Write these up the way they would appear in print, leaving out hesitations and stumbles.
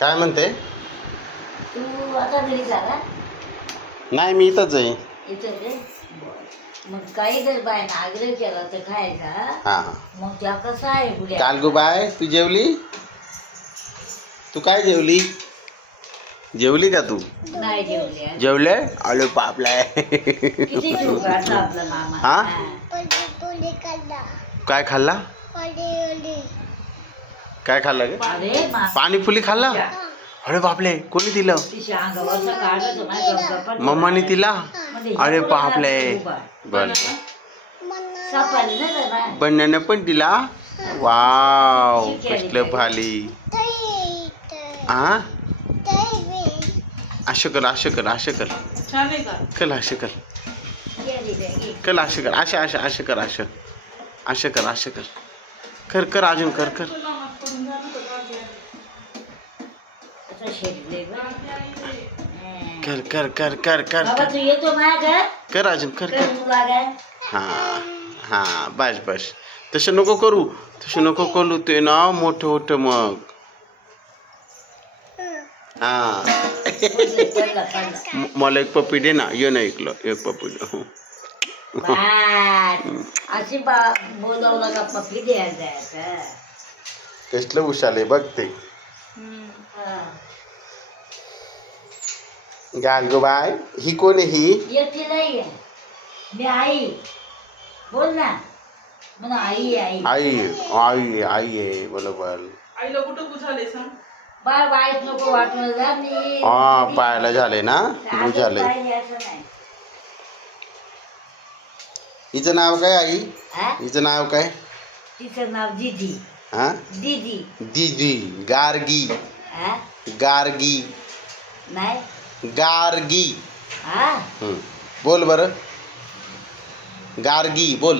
काय म्हणते? तू आता घरी झाला? नाही, मी इथंच आहे. इथं रे. मग काही जर बायनं आग्रह केला तर खायचा. हा. मग त्या कसा आहे पुढे? कालगू बाय, तू जेवली? तू काय जेवली? जेवली का तू? नाही जेवले. जेवले? अरे बापले. किती जीव काढला आपला मामा. हा? काय खाल्ला? काय खाल्ला ग? अरे पाणीपुरी खाल्ला? अरे बापले, कोणी दिलं? मम्मानी दिला? अरे बापले. बर. बन्याने पण दिला? वाव, कसलं भाली. हा? असं कर, असं कर, असं कर. कल असं कर. कल असं कर, असं असं असं कर, असं असं कर, असं कर. कर कर, अजून कर कर. कर कर कर कर कर तू येतो माझ्या कर, अजून कर कर. घर. हा हा, बस बस. तसं नको करू, तसं नको करू. ते ना मोठं होतं मग. हा. मला एक पप्पी दे ना. ये ना ऐकलं, एक पप्पी दे. अशी बोलवलं का पप्पी द्यायचं. कसलं उशाले बघ ते. गालगोबाय, ही कोण आहे ही? येते नाही मी आई. बोल ना. म्हणा आई आई आई आई आई आहे, बरोबर. आईला कुठं बुझाले सांग. बाय वाईट नको वाटलं जा. मी हा, पायाला झाले ना, झाले. हिचं नाव काय आई? हिचं नाव काय? तिचं नाव दीदी. हा, दीदी. दीदी. गार्गी. गार्गी. नाही गार्गी. हा. बोल बर. गार्गी बोल.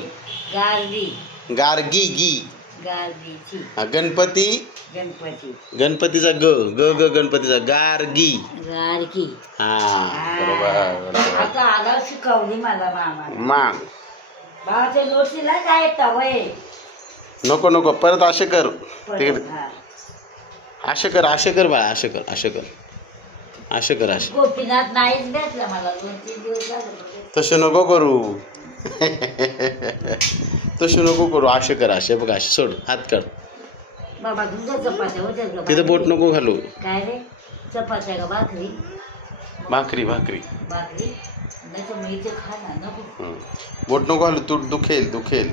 गार्गी. गार्गी गी. गार्गीची. गणपती. गणपती. गणपतीचा ग ग ग गणपतीचा गार्गी. गार्गी. हा, बरोबर. आता आला शिकवली मला मामा. मग भावाच्या नोटसीला काय तवय. नको नको, परत असे कर. असे कर, असे कर बाळा, असे कर, असे कर, असे कर, असे. गोपीनाथ नाहीच भेटला मला 2-3 दिवस झाले. तसं नको करू. तसं नको करू, असे कर, असे बघ, असे सोड, हात काढ. बाबा तुमच्या चपात्या होत्या. तिथं बोट नको घालू. काय रे? चपात्या का भाकरी? भाकरी भाकरी भाकरी नाही तर मी इथे खा ना. नको बोट नको घालू, तू दुखेल दुखेल.